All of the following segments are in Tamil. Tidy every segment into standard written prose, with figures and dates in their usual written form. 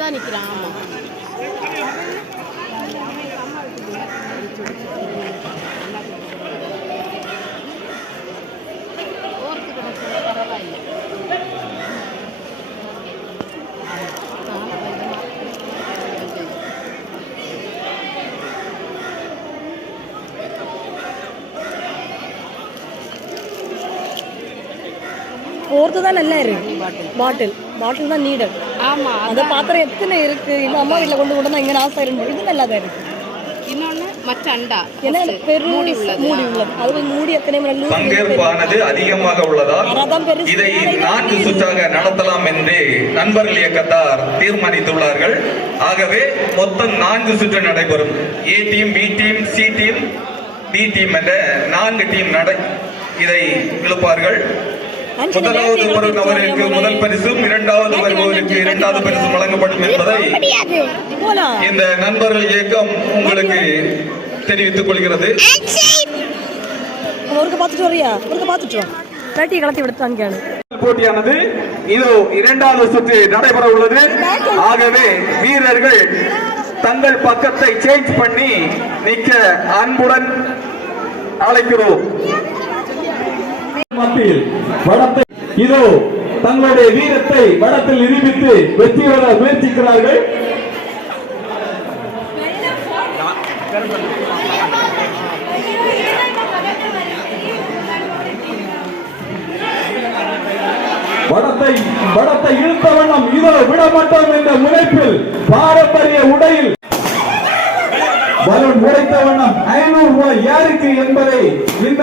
தான் நிற்கிறான். ஆமாம், ஓர்த்து கிடச்சா பரவாயில்லை. போர்த்து தான் நல்லா இருக்கு. பாட்டில் தான் நீடட். ஆமாம், அந்த பாத்திரம் எத்தனை இருக்கு. இன்னும் அம்மா வீட்டில் கொண்டு கொண்டு இங்கே ஆசை இருக்கு. இது நல்லா தான் இருக்கு. இன்னொன்று மற்ற அண்டா ஏன்னா பெரு மூடி உள்ளது. அது மூடி எத்தனை பங்கேற்பானது அதிகமாக உள்ளதால் இதை 4 சுற்றாக நடத்தலாம் என்று நண்பர்கள் இயக்கத்தார் தீர்மானித்துள்ளார்கள். ஆகவே மொத்தம் 4 சுற்று நடைபெறும். A team, B team, C team, D team என்ற 4 டீம் இதை இழுப்பார்கள். முதலாவது ஒரு நபருக்கு முதல் பரிசும், இரண்டாவது வருபவருக்கு இரண்டாவது பரிசும் வழங்கப்படும் என்பதை இந்த நண்பர்கள் இயக்கம் உங்களுக்கு தெரிவித்துக் கொள்கிறது. போட்டியானது இதோ 2வது சுற்று நடைபெற உள்ளது. ஆகவே வீரர்கள் தங்கள் பக்கத்தை சேஞ்ச் பண்ணி நிற்க அன்புடன் அழைக்கிறோம். இதோ தங்களுடைய வீரத்தை வடத்தில் நிரூபித்து வெற்றி பெற முயற்சிக்கிறார்கள். வடத்தை இழுத்த வண்ணம் இதோ விடமாட்டோம் என்ற முனைப்பில் பாரம்பரிய உடையில் பலூன் உடைத்த வண்ணம் 500 ரூபாய் யாருக்கு என்பதை இந்த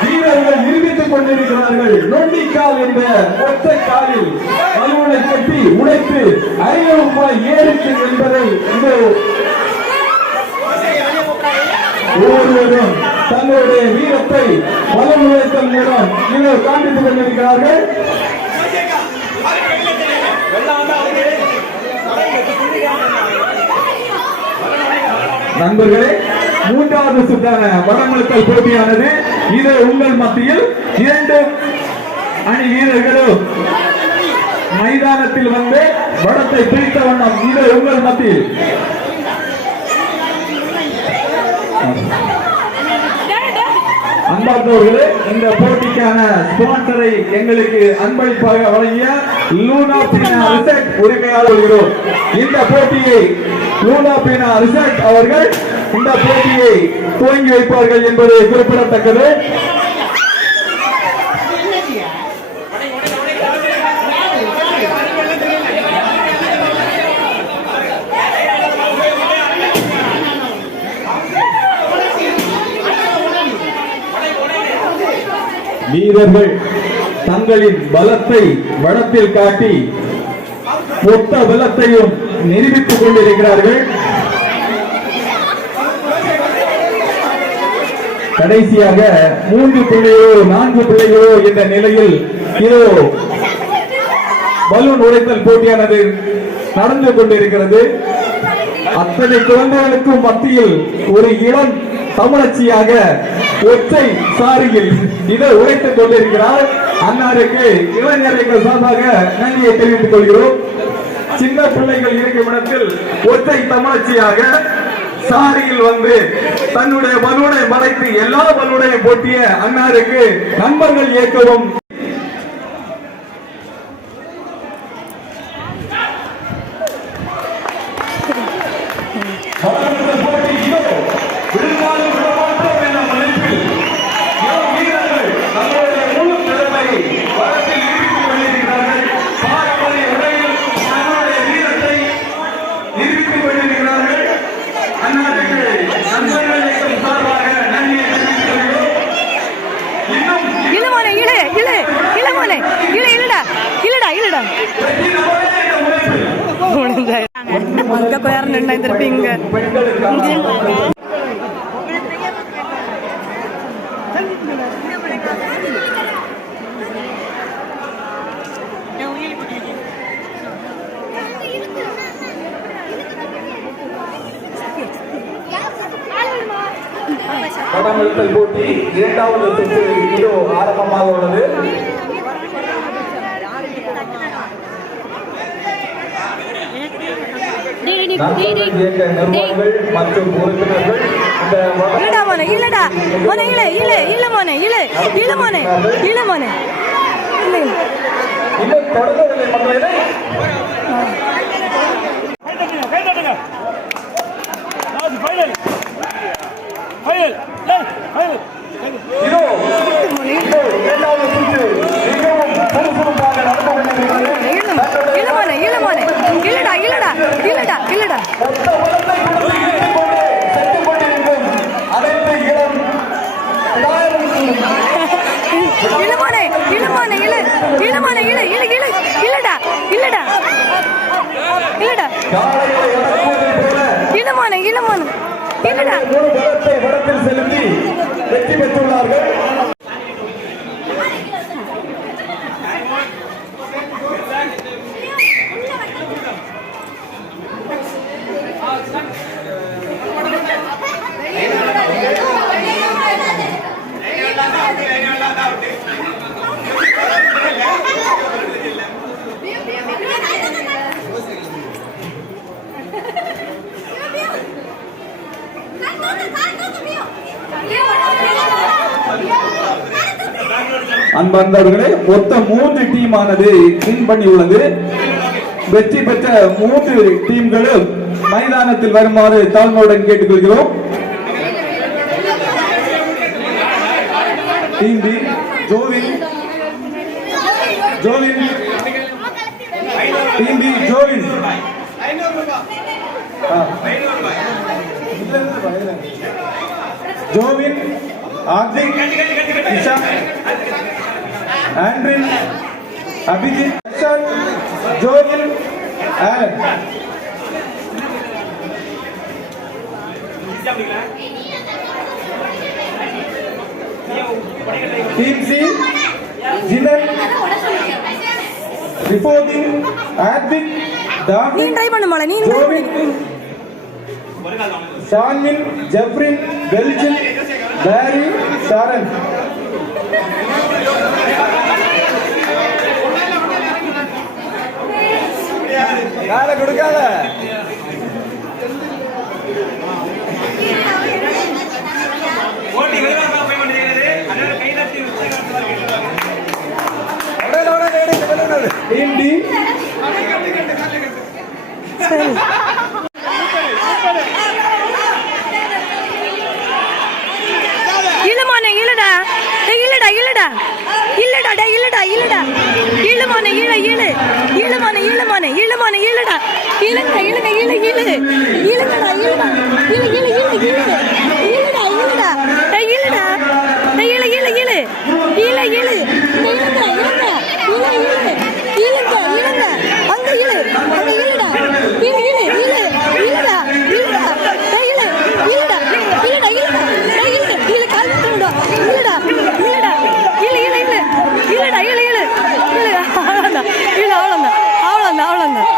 வீரர்கள் நிரூபித்துக் கொண்டிருக்கிறார்கள். நொண்டிக்கால் என்ற ஒற்றை காலில் பலூனை கட்டி உடைத்து 500 ரூபாய் ஏருக்கு என்பதை ஒவ்வொருவரும் தங்களுடைய வீரத்தை பலன் உழைத்தல் மூலம் இதை காண்பித்துக் கொண்டிருக்கிறார்கள். நண்பர்களே, 3வது சுற்றான வடமழுத்தல் போட்டியானது இது உங்கள் மத்தியில் 2 அணி வீரர்களும் மைதானத்தில் வந்து வடத்தை பிரித்த வண்ணம் இது உங்கள் மத்தியில். அன்பார்ந்தவர்களே, இந்த போட்டிக்கான ஸ்பான்சரை எங்களுக்கு அன்பளிப்பாக வழங்கிய லூனா பீனா ரிசார்ட் உரிமையாளர் இந்த போட்டியை லூனா பீனா ரிசார்ட் அவர்கள் இந்த போட்டியை துவங்கி வைப்பார்கள் என்பது குறிப்பிடத்தக்கது. வீரர்கள் தங்களின் பலத்தை வடத்தில் காட்டி மொத்த பலத்தையும் நிரூபித்துக் கொண்டிருக்கிறார்கள். கடைசியாக 3 புள்ளிகளோ 4 புள்ளிகளோ என்ற நிலையில் இதோ பலூன் உடைத்தல் போட்டியானது நடந்து கொண்டிருக்கிறது. அத்தனை குழந்தைகளுக்கும் மத்தியில் ஒரு இளம் தமிழச்சியாக ஒற்றை சாரியில் இதை உடைத்துக் கொண்டிருக்கிறார். அன்னாருக்கு இளைஞர்கள் சார்பாக நன்றியை தெரிவித்துக் கொள்கிறோம். சின்ன பிள்ளைகள் இருக்கும் இடத்தில் ஒற்றை தமிழச்சியாக சாரியில் வந்து தன்னுடைய பலூனை மறைத்து எல்லா பலூனையும் போட்டிய அன்னாருக்கு நண்பர்கள் இயக்கவும் வடமழுத்தல் போட்டி 2வது சுற்று இதோ ஆரம்பமாக உள்ளது. நண்பர்கள் இயக்க நிர்வாகிகள் மற்றும் உறுப்பினர்கள் இந்த இல்லடா மோனே இல்லடா மோனே இல்ல இல்ல இல்ல மோனே இல்ல இல்ல மோனே இல்ல மோனே இல்ல இல்ல இன்னும் தொடர்புகளை மக்களே இதோ இரண்டாவது சுற்று மிகவும் சுறுசுறுப்பாக நடந்து கொண்டிருக்கிறது. இல்ல மோனே இல்ல மோனே இல்லடா இல்லடா இல்லடா இல்லடா மொத்த உலகத்தை கொடுத்து இழுத்துக் கொண்டு செத்துக் கொண்டிருக்கும் அனைத்து இளம் இல்ல மோனே இல்ல மோனே இல்ல இல்ல மோனே இல்ல இல்ல இல்ல இல்லடா இல்லடா இல்லடா காலைகளை இறக்குவதைப் போல இல்ல மோனே இல்ல மோனே இல்லடா முழு பலத்தை வடத்தில் செலுத்தி வெற்றி பெற்றுள்ளார்கள். அன்பர்களே, மொத்த 3 டீமானது வின் பண்ணியுள்ளது. வெற்றி பெற்ற 3 டீம்களும் மைதானத்தில் வருமாறு தாழ்மையுடன் கேட்டுக்கொள்கிறோம். Team B Jovin Jovin team B Jovin Jovin Aarthik Isha Andrin Abhijith Jovil Alan team C Jinan reporting Aarthik நீ டார்வின் ட்ரை பண்ணு மோளே நீ ஜோவின் ஷான்வின் ஜெஃப்ரின் பெல்ஜின் பேரி சாரன் காலை கொடுக்காத டீம் டி இல்லமோனே இல்லடா இல்லடா இல்லடா இல்லடா டே இல்லடா இல்லடா இல்லமோனே இல்ல இல்ல இல்லமோனே இல்லமோனே இல்லமோனே இல்லடா இல்லங்க இல்லங்க இல்ல இல்ல இல்லங்கடா இல்லடா இல்ல இல்ல இல்ல இல்ல இல்லடா இல்லடா டே இல்லடா டே இல்ல இல்ல இல்ல இல்ல இல்ல இல்லங்க இல்லங்க இல்ல இல்ல இல்லங்க இல்லங்க அங்க இல்ல அங்க இல்லடா இல்ல இல்ல இல்ல இல்லடா இல்லடா டே இல்ல இல்லடா இல்லடா இல்லடா டே இல்ல இல்ல கால் போடுடா இல்லடா இல்லடா இல்ல இல்ல இல்ல இல்லடா இல்ல இல்ல இல்ல அவ்வளவுதான் இல்ல அவ்வளவுதான் அவ்வளவுதான் அவ்வளவுதான்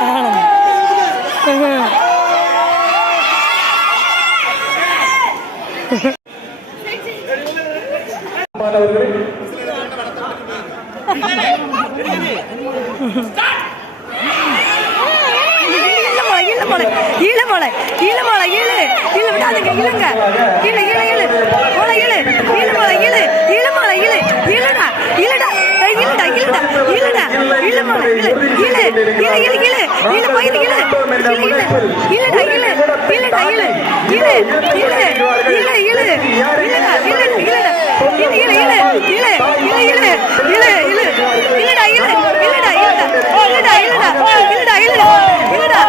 அவ்வளவுதான் இளமலை இளமலை இளமலை இளு இளு விடாதுங்க இழுங்க இளு இளு இளு மலை இளு இளமலை இளு இளமலை இளு இழுடா இழுடா இழுடா இழுடா இழுடா இளமலை இளு இளு இளு இளு இளு இளு பயிர் இளு இளு இழுடா இளு இழுடா இளு இளு இளு இளு இளு இழுடா இளு இழுடா இளு இளு இளு இளு இளு இளு இளு இளு இழுடா இளு இழுடா இழுடா இழுடா இழுடா இழுடா இழுடா இழுடா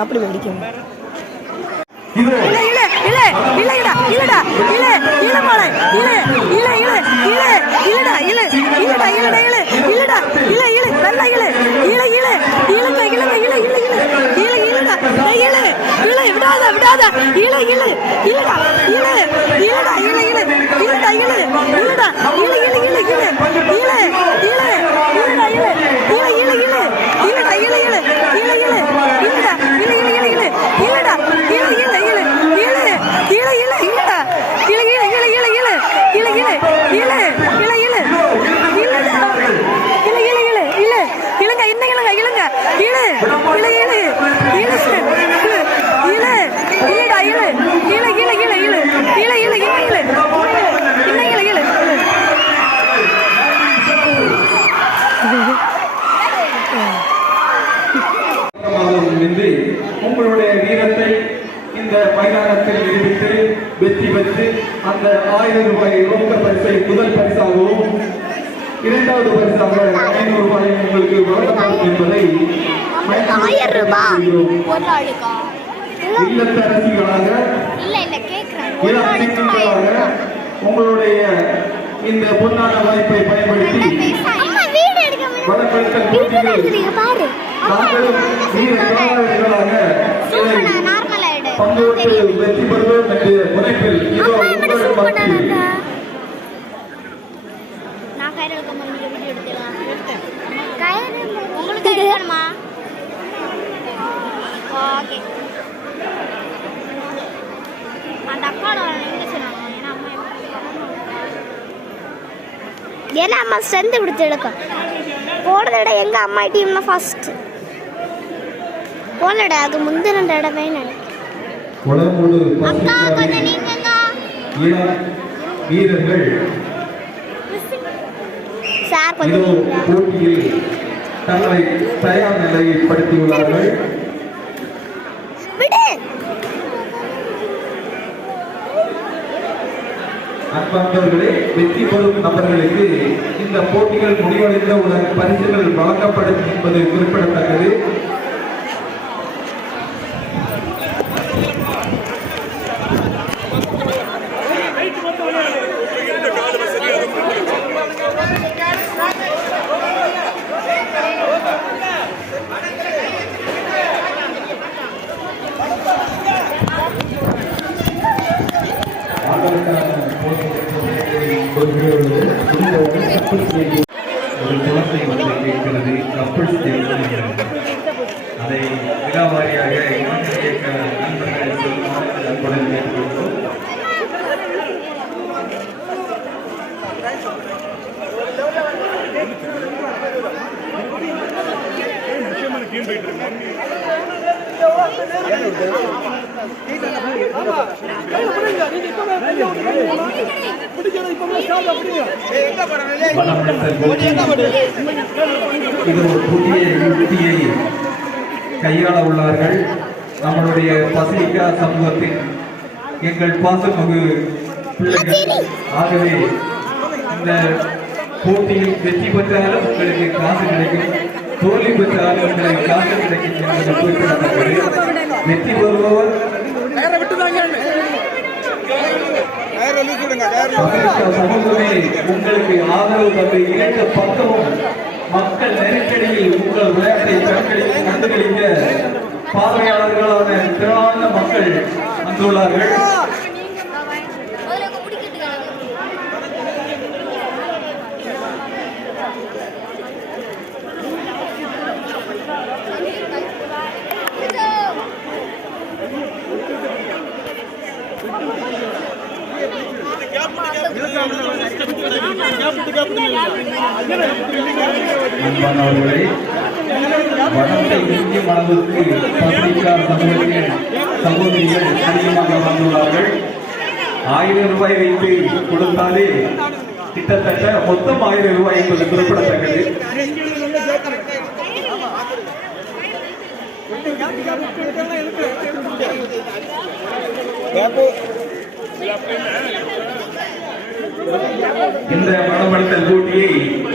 அப்படி வெடிக்கும் இல்ல இல்ல இல்ல இல்லடா இல்லடா இல்ல இல்ல மலை இல்ல இல்ல இல்ல இல்ல இல்லடா இல்ல இல்லடா இல்லடா இல்ல இல்லடா இல்ல இல்ல நல்ல இல்ல இல்ல இல்ல இல்லங்க இல்லங்க இல்ல இல்ல இல்ல இல்லடா இல்ல இல்ல விடாத விடாத இழு இழு இழுடா இழு இழுடா இழு இழு இழுடா இழு இழுடா இழு இழு இழு இழு இழு இழு இழுடா இழு இழு இழு இழு இழுடா இழு இழு இழு இழு இழுடா இழு இழு இழு இழு இழுடா இழு இழு இழு இழு இழு இழு இழுடா இழு இழு இழு இழு இழு இழு இழு இழு இழு இழு இழுடா இழு இழு இழு இழு இழுங்க இன்னும் இழுங்க இழுங்க இழு இழு இழு இழு இழு இழுடா இழு இழு இழு இழு இழு இழு இழு இழு இழு இன்னும் இழு இழு உங்களுடைய வீரத்தை இந்த மைதானத்தில் நிரூபித்து வெற்றி பெற்று அந்த 1000 ரூபாய் ரொக்க பரிசை முதல் பரிசாகவும் இரண்டாவது பரிசாக 500 ரூபாய் உங்களுக்கு வழங்கப்படும் என்பதை இல்லத்தரசிகளாக உங்களுடைய இந்த பொன்னான வாய்ப்பை பயன்படுத்தி வடபெருக்கல் போட்டியில் நாங்களும் வீரர்களாக பங்கேற்று வெற்றி பெறுவோம் என்ற முனைப்பில் ஏன்னா அம்மா ஸ்ட்ரென்த் கொடுத்து எடுக்கும் போனதை விட எங்கள் அம்மா டீம் தான் ஃபர்ஸ்ட் போனடா அது முந்தின இடமே நினைக்கிறேன் வீரர்கள் சார் கொஞ்சம் போட்டியில் தங்களை தயார் நிலைப்படுத்தியுள்ளார்கள். அன்பர்களே, வெற்றி பெறும் நபர்களுக்கு இந்த போட்டிகள் முடிவடைந்தவுடன் பரிசுகள் வழங்கப்படும் என்பது குறிப்பிடத்தக்கது. ஒரு குழந்தை வந்து கேட்கிறது கப்பல் அதை விழாவாரியாக இயக்க நண்பர்கள் அன்புடன் கேட்டுக்கொண்டோம். இது ஒரு புதிய யுக்தியை கையாள உள்ளார்கள். நம்மளுடைய பசிலிக்கா சமூகத்தின் எங்கள் பாசமிகு பிள்ளைகள். ஆகவே இந்த போட்டியில் வெற்றி பெற்றாலும் உங்களுக்கு காசு கிடைக்கும், தோல்வி பெற்றாலும் உங்களுக்கு காசு கிடைக்கும் என்பது குறிப்பிடத்தக்கது. வெற்றி பெறுபவர் சமூகமே உங்களுக்கு ஆதரவு தந்து இரண்டு பக்கமும் மக்கள் நெருக்கடியில் உங்கள் விளையாட்டை கண்டுகளிக்க பார்வையாளர்களான திரளான மக்கள் வந்துள்ளார்கள். அன்பானவர்களே, வனத்தை நீக்கும் அளவுக்கு பத்திரிகா சமூகத்தின் சகோதரிகள் அதிகமாக வந்துள்ளார்கள். 1000 ரூபாய் வைத்து கொடுத்தாலே கிட்டத்தட்ட மொத்தம் 1000 ரூபாய் என்பது குறிப்பிடத்தக்கது. இந்த மனப்படுத்தல் போட்டியை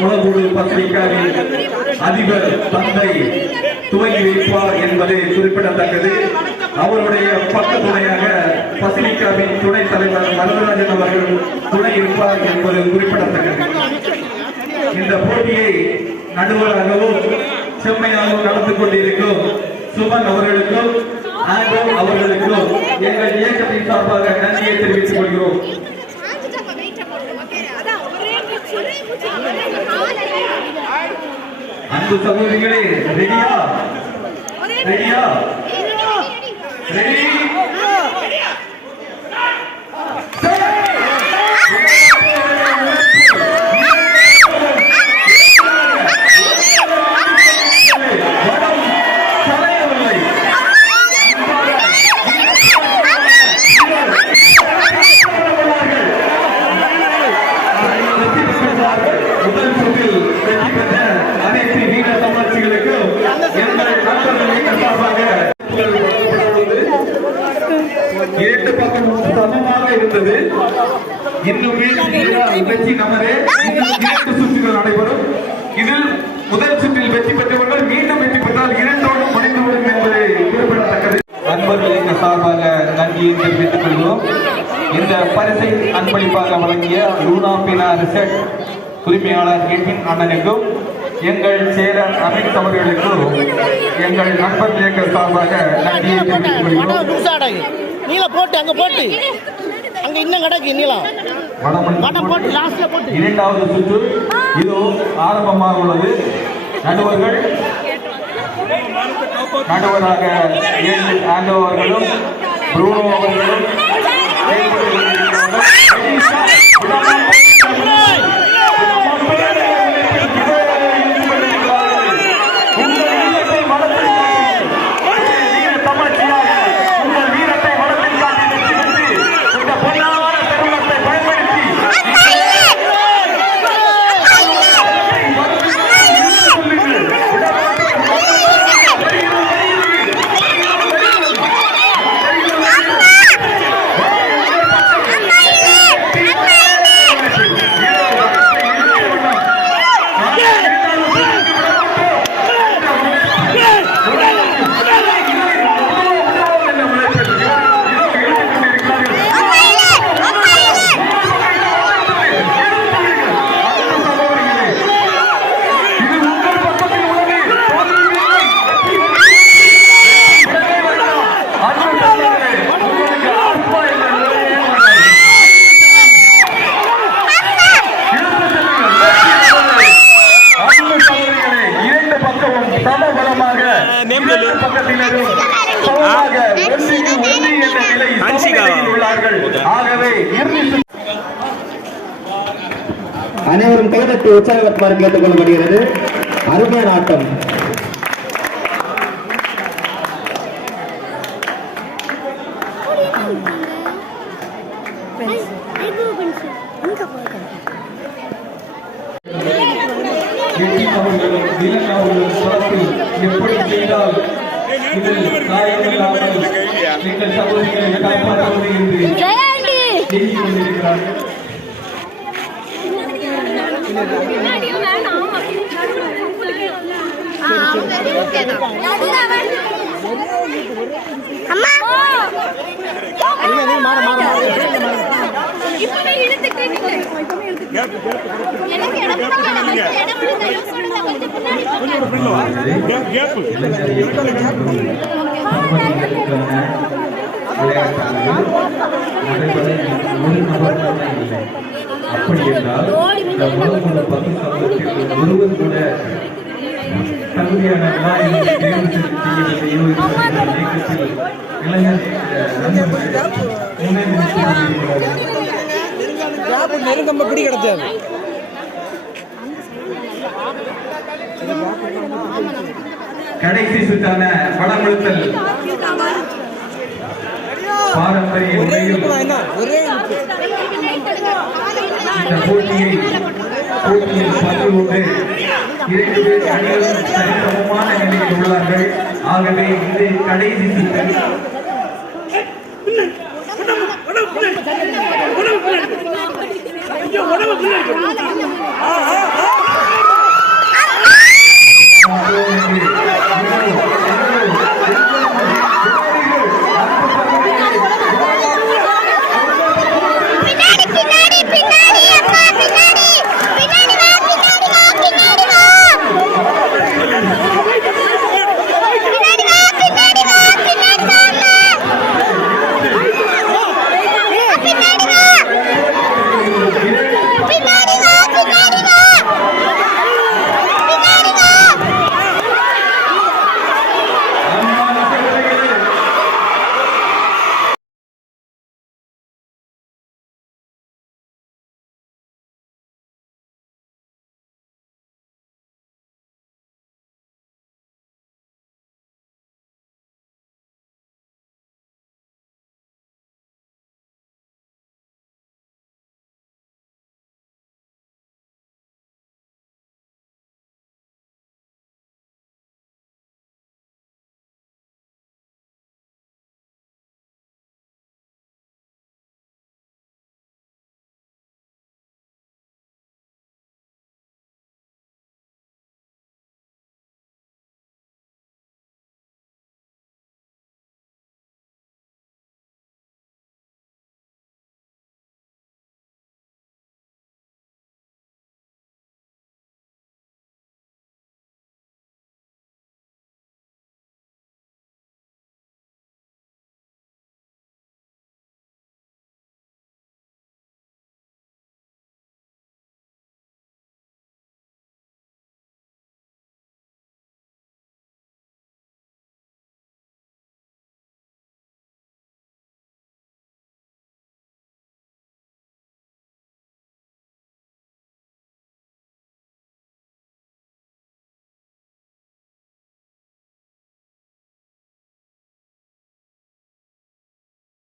உணவு பத்திரிகையின் அதிபர் தந்தை துவங்கி வைப்பார் என்பது குறிப்பிடத்தக்கது. அவருடைய பக்க துணையாக பசிலிக்காவின் துணைத் தலைவர் வரதராஜன் அவர்கள் துணை இருப்பார் என்பது குறிப்பிடத்தக்கது. இந்த போட்டியை நடுவராகவும் செம்மையாகவும் நடந்து கொண்டிருக்கும் சுமன் அவர்களுக்கும் ஆண்டோ அவர்களுக்கும் எங்கள் இயக்கத்தின் சார்பாக நன்றியை தெரிவித்துக் கொள்கிறோம். அன்பு சகோதரிகளே, ரெடியா? ரெடியா? ரெடி? முதல் சுற்றில் வெற்றி பெற்ற அனைத்து வீர தமிழர்களுக்கும் எங்கள் நண்பர்கள் சார்பாக இரண்டு பக்கமும் சமமாக இருந்தது. இன்னுமே வெற்றி நமதே. இரண்டு சுற்றுகள் நடைபெறும். இதில் முதல் சுற்றில் வெற்றி பெற்றவர்கள் மீண்டும் வெற்றி பெற்றால் இரண்டோடும் முடிந்துவிடும் என்பது குறிப்பிடத்தக்கது. நண்பர்களுக்கு சார்பாக நன்றியை தெரிவித்துக் கொள்கிறோம். இந்த பரிசை அன்பளிப்பாக வழங்கிய லூனா பினா ரிசர்ச் உரிமையாளர் கெட்வின் அண்ணனுக்கும் எங்கள் செயலர் அமித் அவர்களுக்கும் எங்கள் நண்பர் இயக்க சார்பாக நன்றியை தெரிவித்துக் கொள்கிறோம். நீல போட்டு அங்க போட்டு அங்க இன்னும் கிடக்கு நீளம் வடம் போட்டு லாஸ்ட்ல போட்டு இரண்டாவது சுற்று இது ஆரம்பமாக உள்ளது. நடுவராக ஆண்டோ அவர்களும் ப்ரூனோ அவர்களும் அனைவரும் கைதட்டி உற்சாகப்படுத்துமாறு கேட்டுக் கொள்ளப்படுகிறது. அருமையான ஆட்டம். எப்படி செய்தால் இதில் காயமில்லாமல் எங்கள் சகோதரிகளை காப்பாற்றுவது என்று பேசிக் கொண்டிருக்கிறார்கள். அப்படி என்றால் ஒருவர் கூட தகுதியான நெருங்கம்ப பிடி கிடைச்சாது. கடைசி சுற்றான வடமுழுத்தல் பாரம்பரிய முறையில் இந்த போட்டியில் பங்கு கொண்டு 2 பேர் அணிகளும் சரிசமமான நிலையில் உள்ளார்கள். ஆகவே இது கடைசி சுற்று.